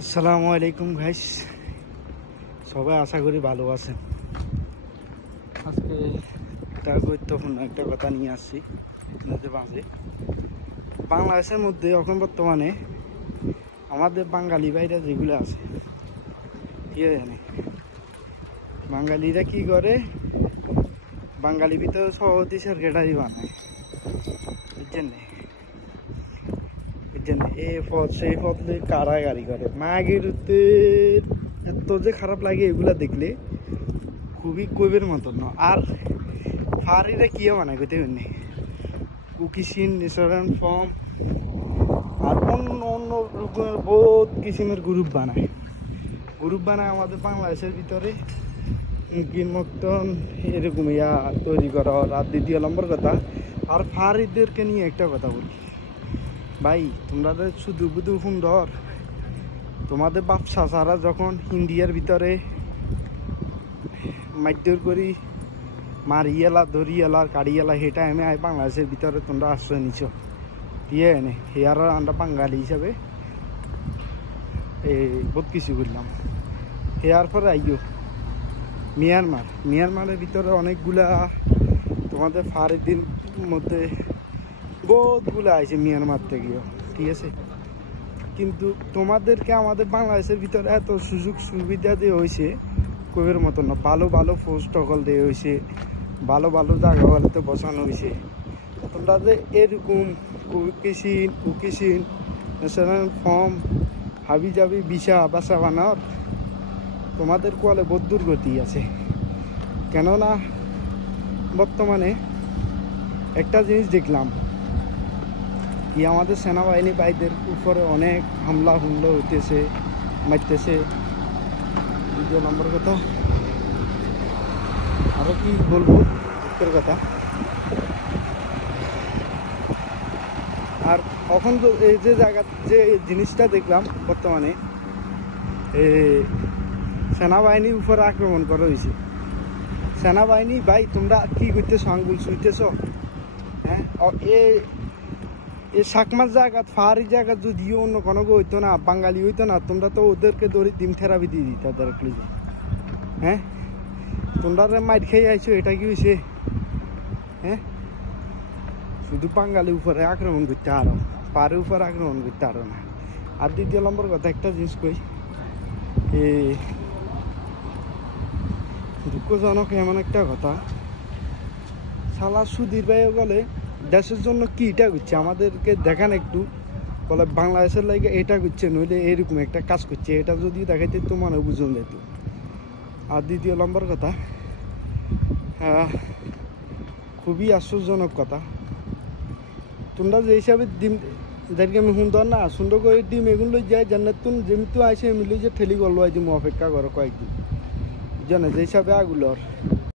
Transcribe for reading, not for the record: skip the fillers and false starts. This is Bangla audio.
আসসালামু আলাইকুম গাইস, সবাই আশা করি ভালো আছেন। আজকে একটা গুরুত্বপূর্ণ একটা কথা নিয়ে আসছি আপনাদের মাঝে। বাংলাদেশের মধ্যে এখন বর্তমানে আমাদের বাঙালি ভাইরা যেগুলো আছে, ঠিক আছে, বাঙালিরা কি করে, বাঙালি ভিতরে সভাপতি সেক্রেটারি বানায়, বুঝছেন না? এই পথ সেই পথ কারাগারি করে মাগের এত যে খারাপ লাগে এগুলা দেখলে, খুবই কবির মতন। আর ফারিরা কি বানায় কইতে পারেনি, কুকিসিন রেস্টুরেন্ট ফর্ম আর অন্য অন্য বহুত কিসিমের গ্রুপ বানায় আমাদের বাংলাদেশের ভিতরে মতন এরকম ইয়া তৈরি করা। আর দ্বিতীয় নম্বর কথা, আর ফারিদেরকে নিয়ে একটা কথা বলি ভাই, তোমরা শুধু বুধু সুন্দর, তোমাদের ব্যবসা ছাড়া যখন ইন্ডিয়ার ভিতরে মারধর করি মারিয়েলা ধরিয়েলা কাড়িয়েলা সেটা আমি বাংলাদেশের ভিতরে তোমরা আশ্রয় নিছ, ঠিক আছে। হেয়ার আমরা বাঙালি হিসাবে বহুত কিছু করলাম। হেয়ার পরে আইও মিয়ানমারের ভিতরে অনেকগুলা তোমাদের ফারিদের মধ্যে বহুতগুলো আছে মিয়ানমার থেকেও, ঠিক আছে। কিন্তু তোমাদেরকে আমাদের বাংলাদেশের ভিতরে এত সুযোগ সুবিধা দেওয়া হয়েছে কবির মতন না। ভালো ভালো পোস্ট সকল দেওয়া হয়েছে, ভালো ভালো জায়গাগুলোতে বসানো হয়েছে। তোমরা যে এরকম কুকিসিন ন্যাশনাল ফর্ম হাবি জাবি বিশা বাসা বানার তোমাদের কোয়ালে বহুত দুর্গতি আছে। কেননা বর্তমানে একটা জিনিস দেখলাম, আমাদের সেনাবাহিনী ভাইদের উপরে অনেক হামলা হইতেছে, মারতেছে। দ্বিতীয় নম্বর কথা, আরো কি বলবো দুঃখের কথা। আর এখন তো এই যে জায়গা যে জিনিসটা দেখলাম বর্তমানে, সেনাবাহিনীর উপরে আক্রমণ করা হয়েছে। সেনাবাহিনী ভাই তোমরা কি করতেছো, আঙ্গুল ছুঁইতেছ? হ্যাঁ, এই শাকমার জায়গা ফারি জায়গা যদিও অন্য কোনো হইতো না, বাঙালি হইতো না, তোমরা তো ওদেরকে ধরে ডিম থেরাপি দিয়ে দিত ডাইরেক্টলি। হ্যাঁ, তোমরা মাইট খেয়ে আইছো, এটা কি হয়েছে? হ্যাঁ, শুধু বাঙালি উপরে আক্রমণ করতে আরো, পাড়ের উপরে আক্রমণ করতে আরো না। আর দ্বিতীয় নম্বর কথা, একটা জিনিস কই, দুঃখজনক এমন একটা কথা, শালা সুধীর ভাইও বলে দেশের জন্য কি এটা করছে, আমাদেরকে দেখান একটু, বলে বাংলাদেশের লাগে এটা করছে, নইলে এরকম একটা কাজ করছে, এটা যদি দেখাইতে তো মানে বুঝুন যেত। আর দ্বিতীয় নম্বর কথা, খুবই আশ্চর্যজনক কথা, তোমরা যে হিসাবে ডিম যাদেরকে আমি সুন্দর না সুন্দর করে ডিম এগুলো লই যায় জান্নাতুন যেমনি আইসে এমনি যে ঠেলি গল্লো আই দিম, অপেক্ষা করো কয়েকদিন, জানে যে হিসাবে আগুলোর